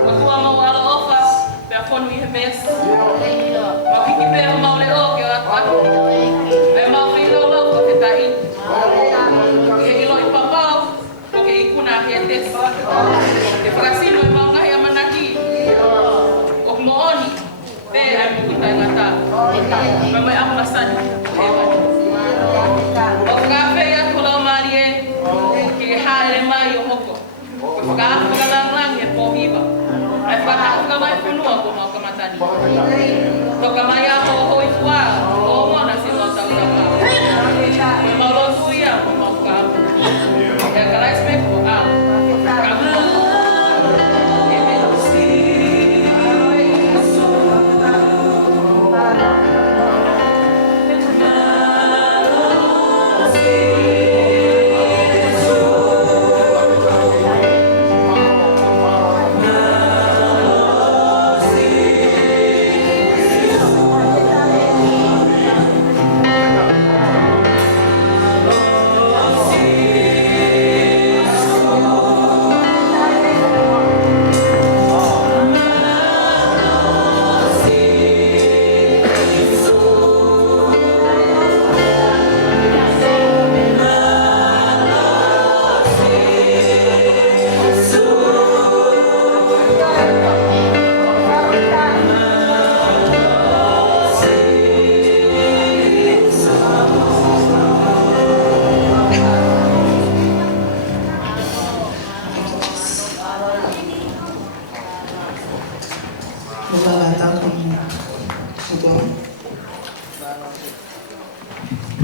Matua mau ala ofa, pe a konu i he mesa. Makikipea mau le o ke atu. E mau whilo lau ko te tai. Ke ilo i papau, ko ke ikuna he tesi. Te whakasino i mau ngahi a manaki. O mooni, pe ai mo kutai ngata. Mamai aku masani, he wani. O kafe atu lau maari e, ke haere mai o hoko. Ke whakaafu ka lang he pōhiwa. Ai whakaafu ka mai whunua ko mau kamatani. Toka mai ako o hoi fua, o mona si mau tau tau. Ko mau lotu ia, ko mau kaafu. E ka laisme ko au. Mudah datang.